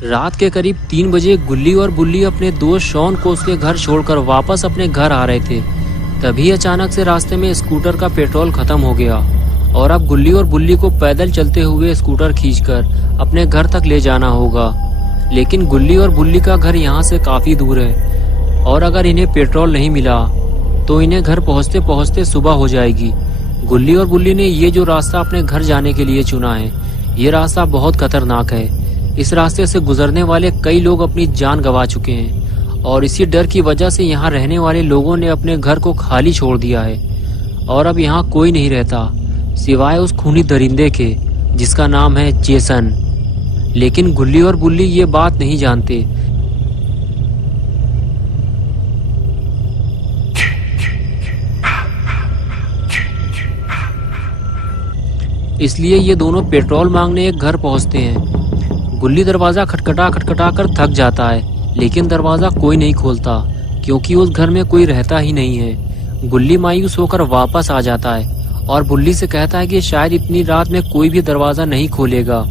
रात के करीब 3 बजे गुल्ली और बुल्ली अपने दोस्त शॉन को उसके घर छोड़कर वापस अपने घर आ रहे थे। तभी अचानक से रास्ते में स्कूटर का पेट्रोल खत्म हो गया और अब गुल्ली और बुल्ली को पैदल चलते हुए स्कूटर खींचकर अपने घर तक ले जाना होगा। लेकिन गुल्ली और बुल्ली का घर यहाँ से काफी दूर है और अगर इन्हें पेट्रोल नहीं मिला तो इन्हें घर पहुँचते पहुँचते सुबह हो जाएगी। गुल्ली और बुल्ली ने ये जो रास्ता अपने घर जाने के लिए चुना है, ये रास्ता बहुत खतरनाक है। इस रास्ते से गुजरने वाले कई लोग अपनी जान गंवा चुके हैं और इसी डर की वजह से यहाँ रहने वाले लोगों ने अपने घर को खाली छोड़ दिया है और अब यहाँ कोई नहीं रहता सिवाय उस खूनी दरिंदे के जिसका नाम है जेसन। लेकिन गुल्ली और बुल्ली ये बात नहीं जानते। इसलिए ये दोनों पेट्रोल मांगने एक घर पहुंचते हैं। गुल्ली दरवाजा खटखटा खटखटा कर थक जाता है, लेकिन दरवाजा कोई नहीं खोलता क्योंकि उस घर में कोई रहता ही नहीं है। गुल्ली मायूस होकर वापस आ जाता है और बुल्ली से कहता है कि शायद इतनी रात में कोई भी दरवाजा नहीं खोलेगा,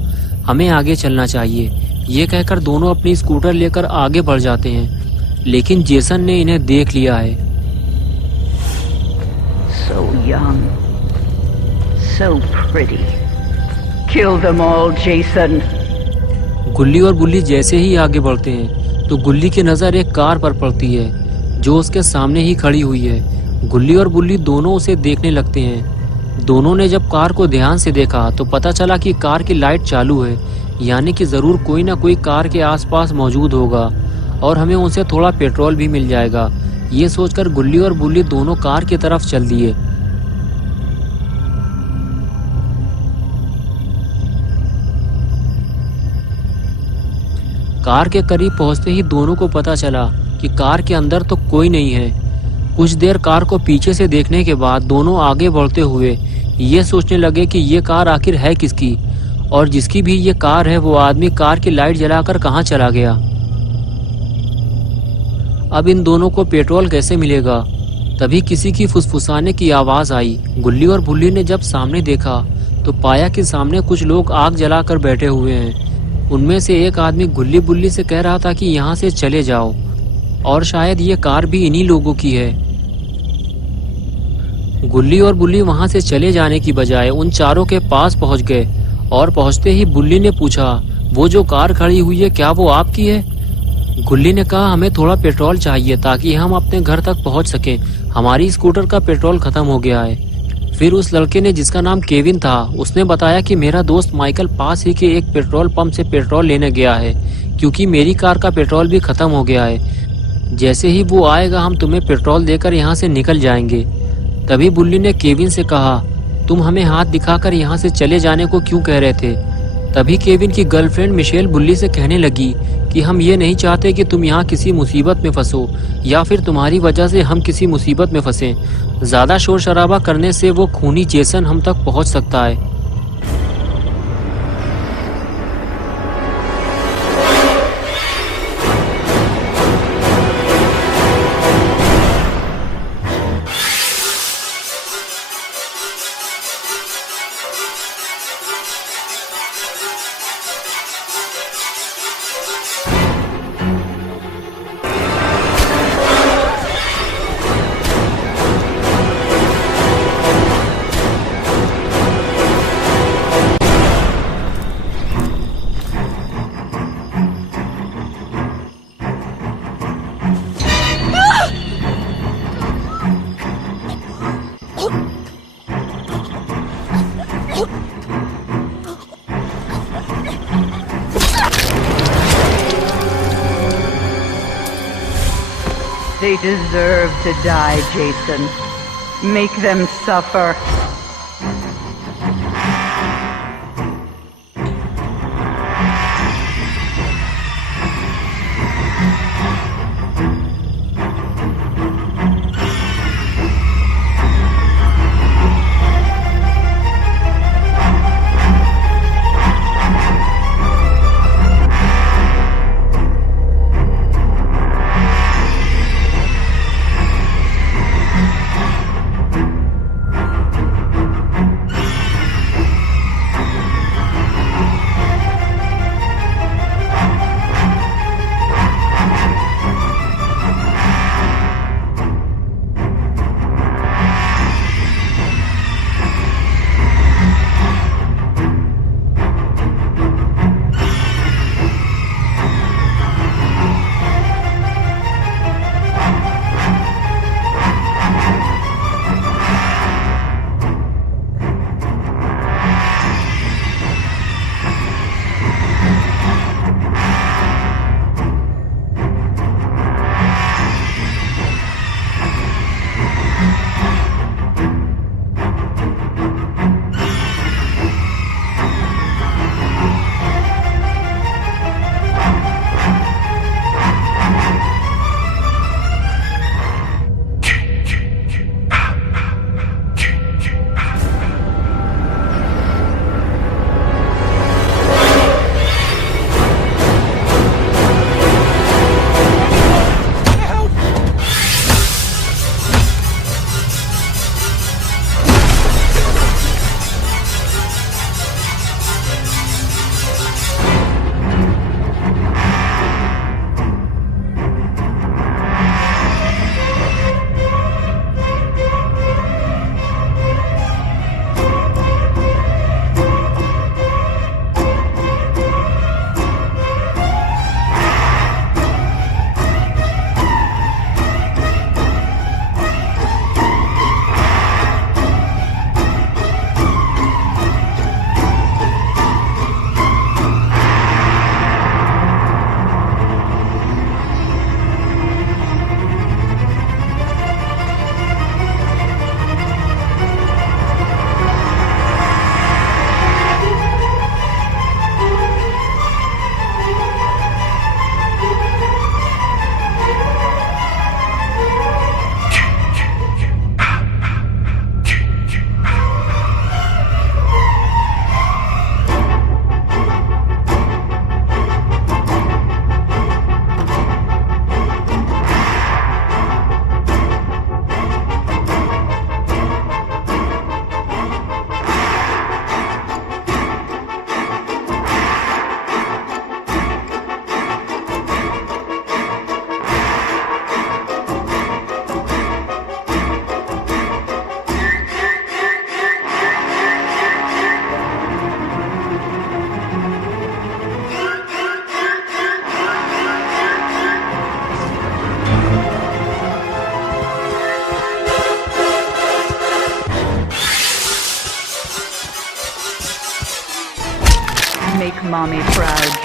हमें आगे चलना चाहिए। ये कहकर दोनों अपनी स्कूटर लेकर आगे बढ़ जाते हैं, लेकिन जेसन ने इन्हें देख लिया है। So young, so pretty. Kill them all, Jason. गुल्ली और बुल्ली जैसे ही आगे बढ़ते हैं तो गुल्ली की नज़र एक कार पर पड़ती है जो उसके सामने ही खड़ी हुई है। गुल्ली और बुल्ली दोनों उसे देखने लगते हैं। दोनों ने जब कार को ध्यान से देखा तो पता चला कि कार की लाइट चालू है, यानी कि ज़रूर कोई ना कोई कार के आसपास मौजूद होगा और हमें उनसे थोड़ा पेट्रोल भी मिल जाएगा। ये सोचकर गुल्ली और बुल्ली दोनों कार की तरफ चल दिए। कार के करीब पहुंचते ही दोनों को पता चला कि कार के अंदर तो कोई नहीं है। कुछ देर कार को पीछे से देखने के बाद दोनों आगे बढ़ते हुए ये सोचने लगे कि ये कार आखिर है किसकी और जिसकी भी ये कार है वो आदमी कार की लाइट जलाकर कहाँ चला गया। अब इन दोनों को पेट्रोल कैसे मिलेगा। तभी किसी की फुसफुसाने की आवाज आई। गुल्ली और बुल्ली ने जब सामने देखा तो पाया कि सामने कुछ लोग आग जलाकर बैठे हुए हैं। उनमें से एक आदमी गुल्ली बुल्ली से कह रहा था कि यहाँ से चले जाओ और शायद ये कार भी इन्हीं लोगों की है। गुल्ली और बुल्ली वहां से चले जाने की बजाय उन चारों के पास पहुंच गए और पहुंचते ही बुल्ली ने पूछा, वो जो कार खड़ी हुई है क्या वो आपकी है? गुल्ली ने कहा, हमें थोड़ा पेट्रोल चाहिए ताकि हम अपने घर तक पहुंच सकें, हमारी स्कूटर का पेट्रोल खत्म हो गया है। फिर उस लड़के ने, जिसका नाम केविन था, उसने बताया कि मेरा दोस्त माइकल पास ही के एक पेट्रोल पंप से पेट्रोल लेने गया है क्योंकि मेरी कार का पेट्रोल भी खत्म हो गया है। जैसे ही वो आएगा हम तुम्हें पेट्रोल देकर यहाँ से निकल जाएंगे। तभी बुल्ली ने केविन से कहा, तुम हमें हाथ दिखाकर यहाँ से चले जाने को क्यों कह रहे थे? तभी केविन की गर्लफ्रेंड मिशेल बुल्ली से कहने लगी कि हम ये नहीं चाहते कि तुम यहाँ किसी मुसीबत में फंसो या फिर तुम्हारी वजह से हम किसी मुसीबत में फंसे। ज्यादा शोर शराबा करने से वो खूनी जेसन हम तक पहुँच सकता है। They deserve to die, Jason. Make them suffer.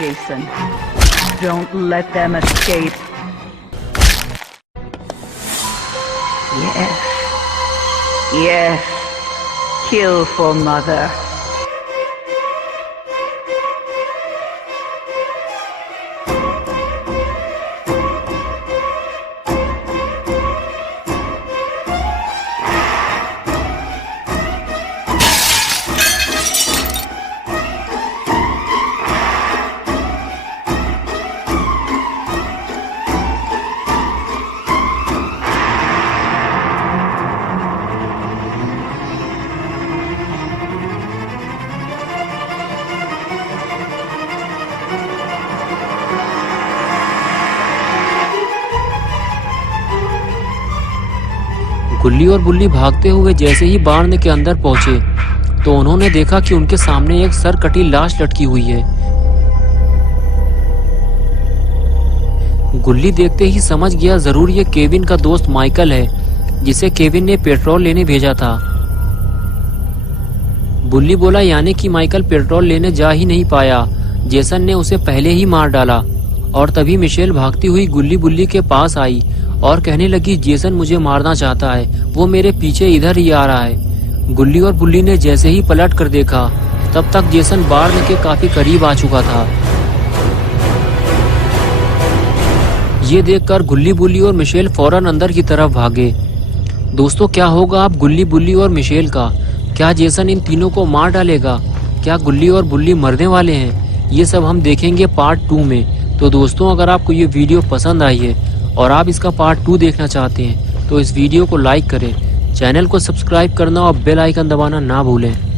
Jason. Don't let them escape. Yes. Yes. Kill for Mother. गुल्ली और बुल्ली भागते हुए जैसे ही बार्ण के अंदर पहुंचे तो उन्होंने देखा कि उनके सामने एक सर कटी लाश लटकी हुई है। गुल्ली देखते ही समझ गया जरूर ये केविन का दोस्त माइकल है जिसे केविन ने पेट्रोल लेने भेजा था। बुल्ली बोला यानी कि माइकल पेट्रोल लेने जा ही नहीं पाया, जेसन ने उसे पहले ही मार डाला। और तभी मिशेल भागती हुई गुल्ली बुल्ली के पास आई और कहने लगी जेसन मुझे मारना चाहता है, वो मेरे पीछे इधर ही आ रहा है। गुल्ली और बुल्ली ने जैसे ही पलट कर देखा तब तक जेसन बार्ण के काफी करीब आ चुका था। ये देखकर गुल्ली बुल्ली और मिशेल फौरन अंदर की तरफ भागे। दोस्तों क्या होगा अब गुल्ली बुल्ली और मिशेल का? क्या जेसन इन तीनों को मार डालेगा? क्या गुल्ली और बुल्ली मरने वाले हैं? ये सब हम देखेंगे पार्ट 2 में। तो दोस्तों अगर आपको ये वीडियो पसंद आई है और आप इसका पार्ट 2 देखना चाहते हैं तो इस वीडियो को लाइक करें, चैनल को सब्सक्राइब करना और बेल आइकन दबाना ना भूलें।